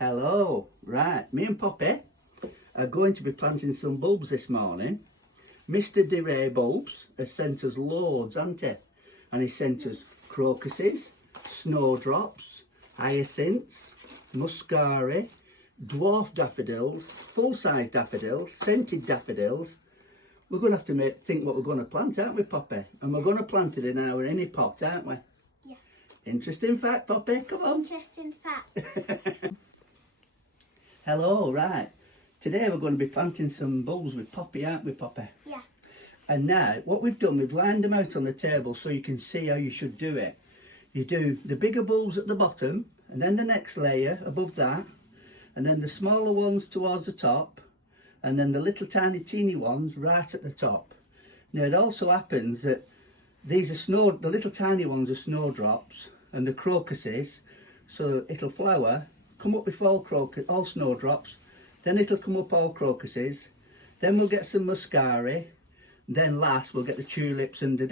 Hello, right, me and Poppy are going to be planting some bulbs this morning. Mr. DeRay Bulbs has sent us loads, hasn't he? And he sent us crocuses, snowdrops, hyacinths, muscari, dwarf daffodils, full-size daffodils, scented daffodils. We're going to have to think what we're going to plant, aren't we, Poppy? And we're going to plant it in our innie pot, aren't we? Yeah. Interesting fact, Poppy, come on. Interesting fact. Hello, right. Today we're going to be planting some bulbs with Poppy, aren't we, Poppy? Yeah. And now, what we've done, we've lined them out on the table so you can see how you should do it. You do the bigger bulbs at the bottom, and then the next layer above that, and then the smaller ones towards the top, and then the little tiny teeny ones right at the top. Now it also happens that these are the little tiny ones are snowdrops, and the crocuses, so it'll flower, come up before all snowdrops, then it'll come up all crocuses, then we'll get some muscari, then last we'll get the tulips and the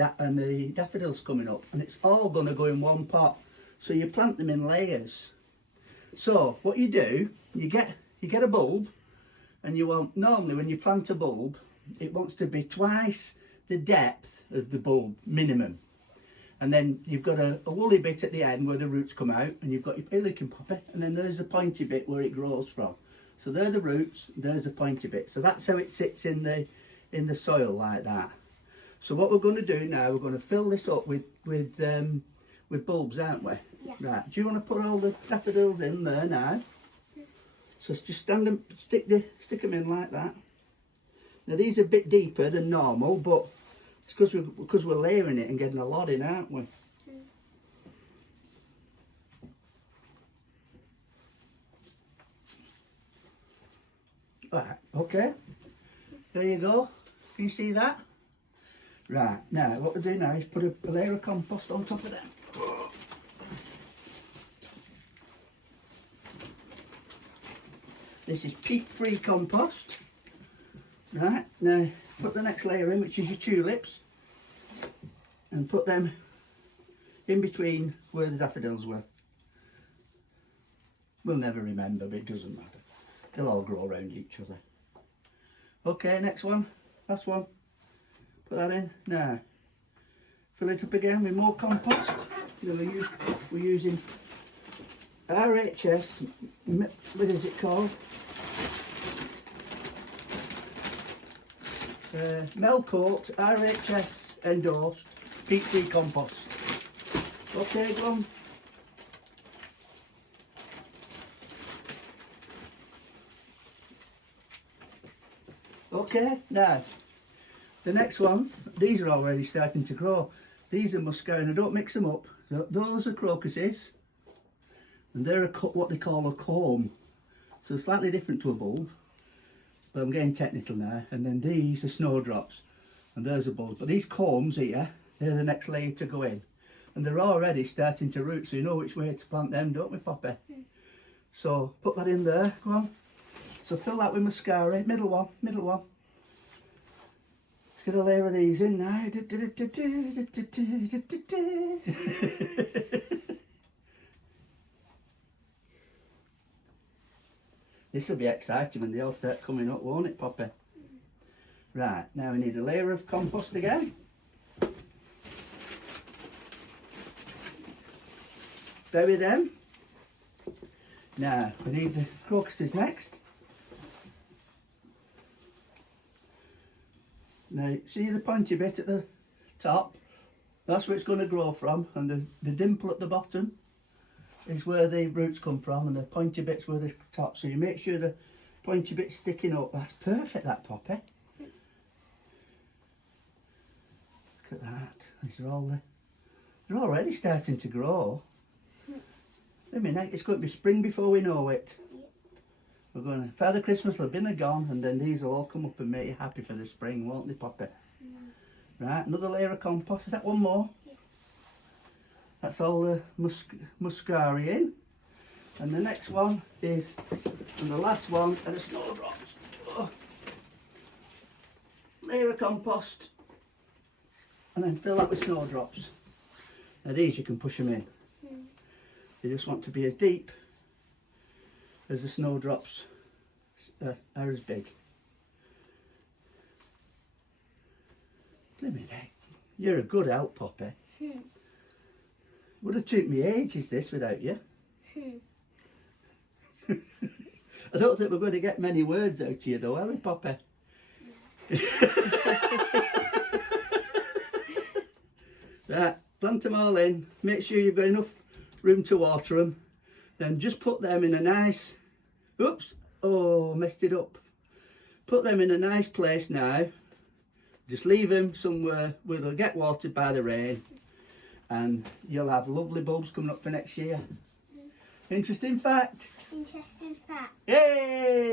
daffodils coming up, and it's all going to go in one pot. So you plant them in layers. So what you do, you get a bulb, and you want, normally when you plant a bulb, it wants to be twice the depth of the bulb minimum. And then you've got a woolly bit at the end where the roots come out, and you've got your pelican poppy, and then there's the pointy bit where it grows from. So they're the roots, there's the pointy bit. So that's how it sits in the soil like that. So what we're going to do now, we're going to fill this up with bulbs, aren't we? Yeah. Right. Do you want to put all the daffodils in there now? Yeah. So just stand them, stick them in like that. Now these are a bit deeper than normal, but it's because we're layering it and getting a lot in, aren't we? Right, okay. There you go. Can you see that? Right, now what we do now is put a layer of compost on top of them. This is peat-free compost. Right, now put the next layer in, which is your tulips, and put them in between where the daffodils were. We'll never remember, but it doesn't matter. They'll all grow around each other. Okay, next one, last one. Put that in. Now, fill it up again with more compost. We're using RHS, what is it called? Melcourt RHS endorsed peat-free compost. Okay, go on. Okay, now the next one, these are already starting to grow. These are muscari, and I don't mix them up. Those are crocuses, and they're what they call a comb. So slightly different to a bulb, but I'm getting technical now. And then these are snowdrops, and there's a bulb. But these combs here, they're the next layer to go in. And they're already starting to root, so you know which way to plant them, don't we, Poppy? So put that in there, go on. So fill that with muscari, middle one. Get a layer of these in now. This will be exciting when they all start coming up, won't it, Poppy? Right, now we need a layer of compost again. Bury them. Now we need the crocuses next. Now see the pointy bit at the top? That's where it's going to grow from, and the dimple at the bottom is where the roots come from, and the pointy bit's where the top. So you make sure the pointy bit's sticking up. That's perfect, that, Poppy. Look at that. These are they're already starting to grow. I mean, it's going to be spring before we know it. We're going to, Father Christmas will have been and gone, and then these will all come up and make you happy for the spring, won't they, Poppy? Right, another layer of compost. Is that one more? Yeah. That's all the muscari in. And the next one is, and the last one are the snowdrops. Oh. Layer of compost, and then fill that with snowdrops. Now these you can push them in. They just want to be as deep as the snowdrops are as big. Blimey heck, you're a good help, Poppy. Would have took me ages this without you. I don't think we're going to get many words out of you though, are we, Poppy? Right, plant them all in. Make sure you've got enough room to water them. Then just put them in a nice... Oops! Oh, messed it up. Put them in a nice place now. Just leave them somewhere where they'll get watered by the rain. And you'll have lovely bulbs coming up for next year. Interesting fact. Interesting fact. Yay!